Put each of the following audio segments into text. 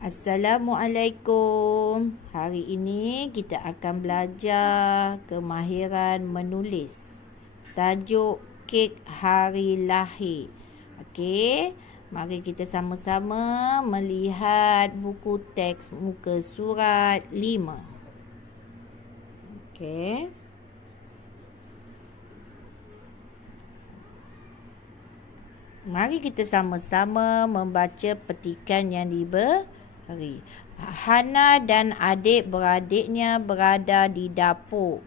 Assalamualaikum. Hari ini kita akan belajar kemahiran menulis. Tajuk kek hari lahir. Okey, mari kita sama-sama melihat buku teks muka surat 5. Okey. Mari kita sama-sama membaca petikan yang diberi. Hana dan adik-beradiknya berada di dapur.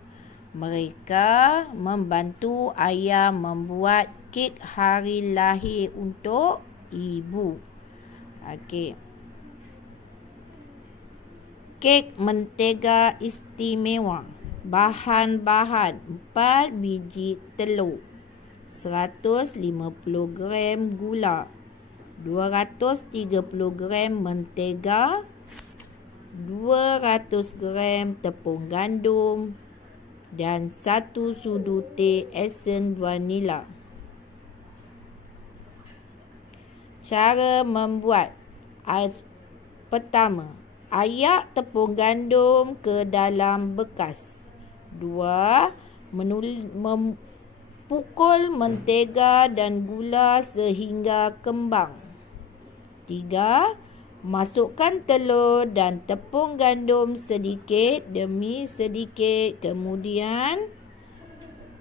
Mereka membantu ayah membuat kek hari lahir untuk ibu. Okey. Kek mentega istimewa. Bahan-bahan: 4 biji telur, 150 gram gula, 230 gram mentega, 200 gram tepung gandum dan 1 sudu teh esen vanila. Cara membuat. Pertama, ayak tepung gandum ke dalam bekas. 2. Pukul mentega dan gula sehingga kembang. 3. Masukkan telur dan tepung gandum sedikit demi sedikit. Kemudian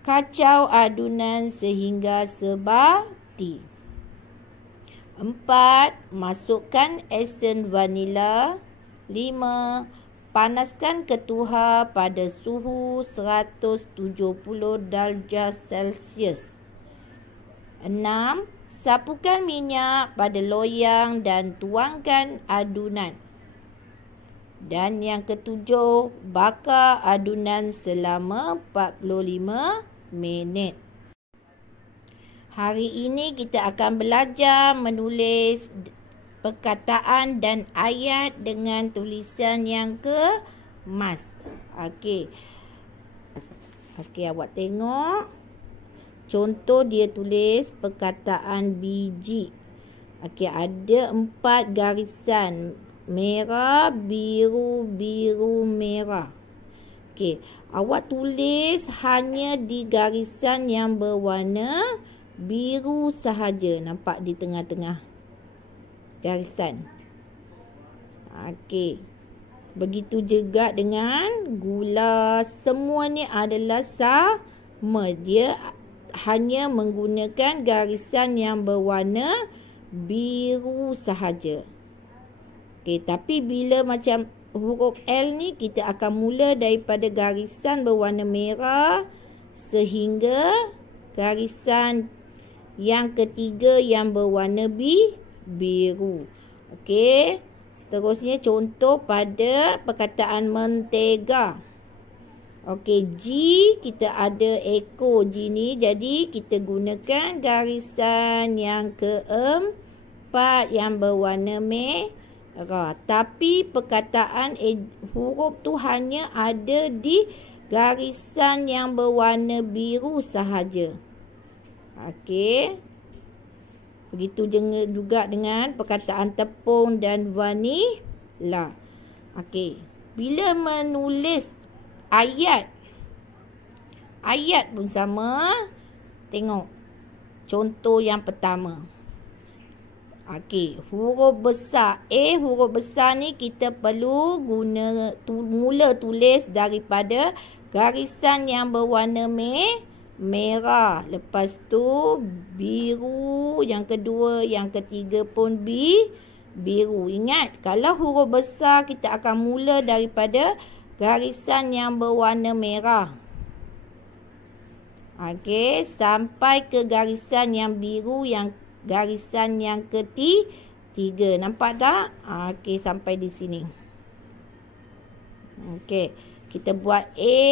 kacau adunan sehingga sebati. 4. Masukkan esen vanila. 5. Panaskan ketuhar pada suhu 170 darjah Celsius. 6. Sapukan minyak pada loyang dan tuangkan adunan. Dan yang ketujuh, bakar adunan selama 45 minit. Hari ini kita akan belajar menulis perkataan dan ayat dengan tulisan yang kemas. Okey, awak tengok. Contoh dia tulis perkataan biji. Okey, ada 4 garisan. Merah, biru, biru, merah. Okey, awak tulis hanya di garisan yang berwarna biru sahaja. Nampak di tengah-tengah garisan. Okey. Begitu juga dengan gula. Semua ni adalah sama. Dia hanya menggunakan garisan yang berwarna biru sahaja. Okey, tapi bila macam huruf L ni, kita akan mula daripada garisan berwarna merah sehingga garisan yang ketiga yang berwarna biru. Okey, seterusnya contoh pada perkataan mentega. Okey, G kita ada ekor G ni, jadi kita gunakan garisan yang keempat yang berwarna merah. Tapi perkataan huruf tu hanya ada di garisan yang berwarna biru sahaja. Okey. Begitu juga dengan perkataan tepung dan vanila. Okey. Bila menulis ayat pun sama. Tengok contoh yang pertama. Okey, huruf besar. Huruf besar ni kita perlu mula tulis daripada garisan yang berwarna merah. Lepas tu biru, yang kedua, yang ketiga pun biru. Ingat, kalau huruf besar kita akan mula daripada garisan yang berwarna merah. Okey, sampai ke garisan yang biru, yang garisan yang ketiga. Nampak tak? Okey, sampai di sini. Okey, kita buat A.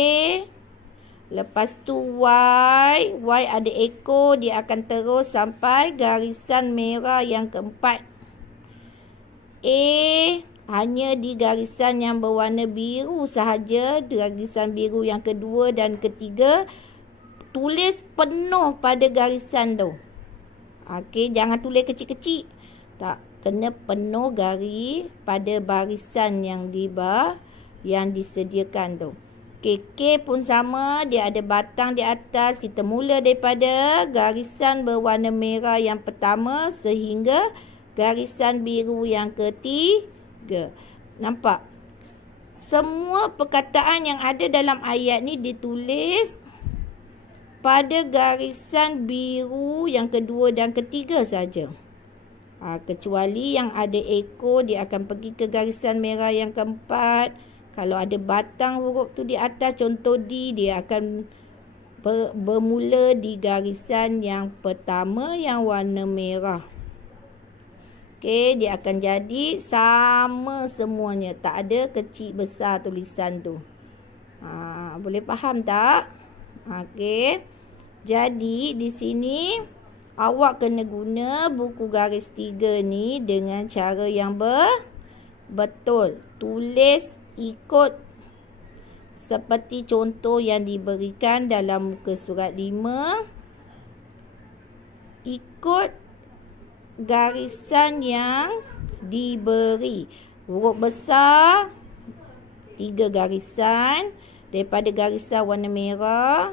Lepas tu Y ada ekor, dia akan terus sampai garisan merah yang keempat. A hanya di garisan yang berwarna biru sahaja, garisan biru yang kedua dan ketiga. Tulis penuh pada garisan tu. Okey, jangan tulis kecil-kecil. Tak, kena penuh garis pada barisan yang disediakan tu. Okey, K pun sama, dia ada batang di atas. Kita mula daripada garisan berwarna merah yang pertama sehingga garisan biru yang ketiga. Nampak? Semua perkataan yang ada dalam ayat ni ditulis pada garisan biru yang kedua dan ketiga saja. Kecuali yang ada ekor, dia akan pergi ke garisan merah yang keempat. Kalau ada batang huruf tu di atas, contoh D, dia akan bermula di garisan yang pertama yang warna merah. Okey, dia akan jadi sama semuanya. Tak ada kecil besar tulisan tu. Boleh faham tak? Okey. Jadi di sini awak kena guna buku garis 3 ni dengan cara yang betul. Tulis ikut seperti contoh yang diberikan dalam muka surat 5. Ikut garisan yang diberi. Huruf besar 3 garisan. Daripada garisan warna merah,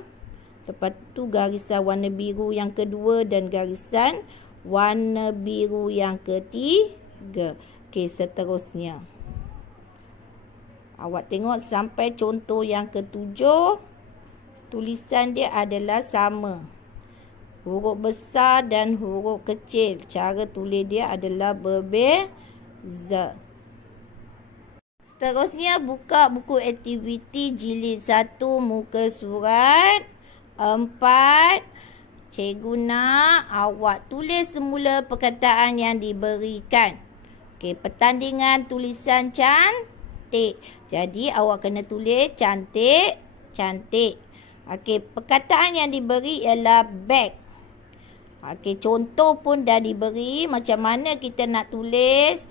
lepas tu garisan warna biru yang kedua dan garisan warna biru yang ketiga. Okey, seterusnya. Awak tengok sampai contoh yang ke-7. Tulisan dia adalah sama. Huruf besar dan huruf kecil. Cara tulis dia adalah berbeza. Seterusnya, buka buku aktiviti jilid 1 muka surat 4. Cikgu nak awak tulis semula perkataan yang diberikan. Okey, pertandingan tulisan cantik. Jadi awak kena tulis cantik, cantik. Okey, perkataan yang diberi ialah bag. Okey, contoh pun dah diberi. Macam mana kita nak tulis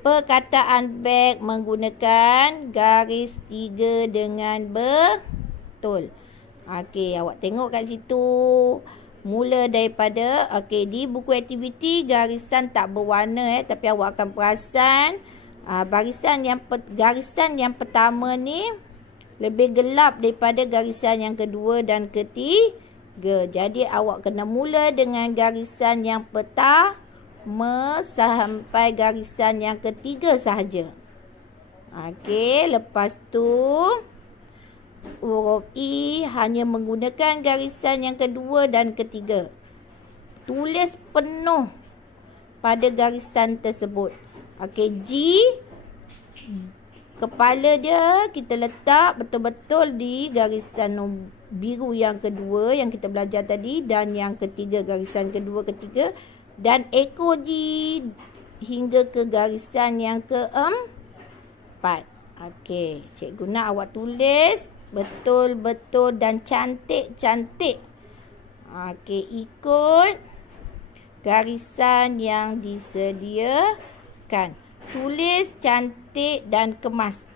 perkataan bag menggunakan garis 3 dengan betul. Okey, awak tengok kat situ. Mula daripada, okey, di buku aktiviti garisan tak berwarna tapi awak akan perasan garisan yang pertama ni lebih gelap daripada garisan yang kedua dan ketiga. Jadi awak kena mula dengan garisan yang pertama sampai garisan yang ketiga sahaja. Okey, lepas tu huruf I hanya menggunakan garisan yang kedua dan ketiga. Tulis penuh pada garisan tersebut. Okey, G, kepala dia kita letak betul-betul di garisan biru yang kedua yang kita belajar tadi dan yang ketiga, garisan kedua ketiga, dan ekor G hingga ke garisan yang keempat. Okey, cikgu nak awak tulis betul-betul dan cantik-cantik. Okey, ikut garisan yang disediakan. Tulis cantik dan kemas.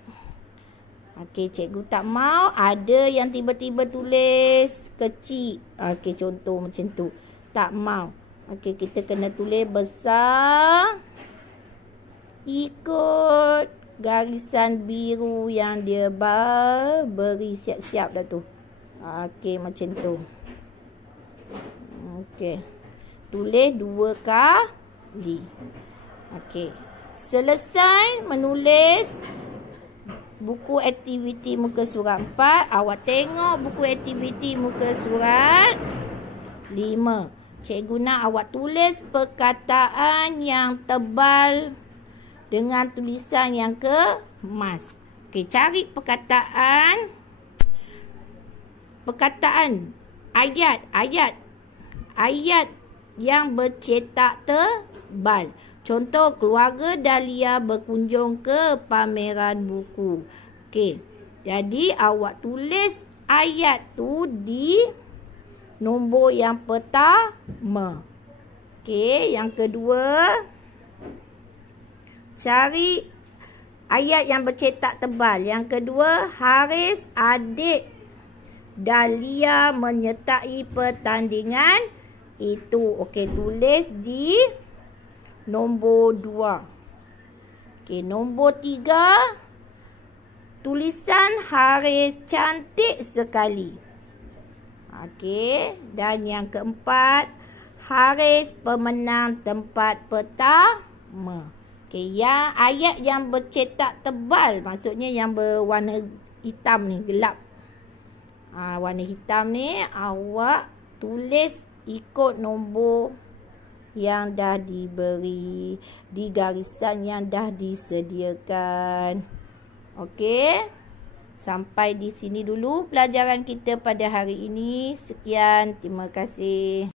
Okey, cikgu tak mau ada yang tiba-tiba tulis kecil. Okey, contoh macam tu. Tak mau. Okey, kita kena tulis besar. Ikut garisan biru yang dia beri siap-siap dah tu. Okey, macam tu. Okey. Tulis 2 kali. Okey. Selesai menulis buku aktiviti muka surat 4, awak tengok buku aktiviti muka surat 5. Cikgu nak awak tulis perkataan yang tebal dengan tulisan yang kemas. Okey, cari perkataan ayat yang bercetak tebal. Contoh, keluarga Dahlia berkunjung ke pameran buku. Okey, jadi awak tulis ayat tu di nombor yang pertama. Okey, yang kedua, cari ayat yang bercetak tebal. Yang kedua, Haris adik Dahlia menyertai pertandingan itu. Okey, tulis di nombor 2. Okey, nombor 3. Tulisan Haris cantik sekali. Okey, dan yang keempat, Haris pemenang tempat pertama. Okey, yang ayat yang bercetak tebal, maksudnya yang berwarna hitam ni, gelap. Warna hitam ni awak tulis ikut nombor yang dah diberi di garisan yang dah disediakan. Okey. Sampai di sini dulu pelajaran kita pada hari ini. Sekian, terima kasih.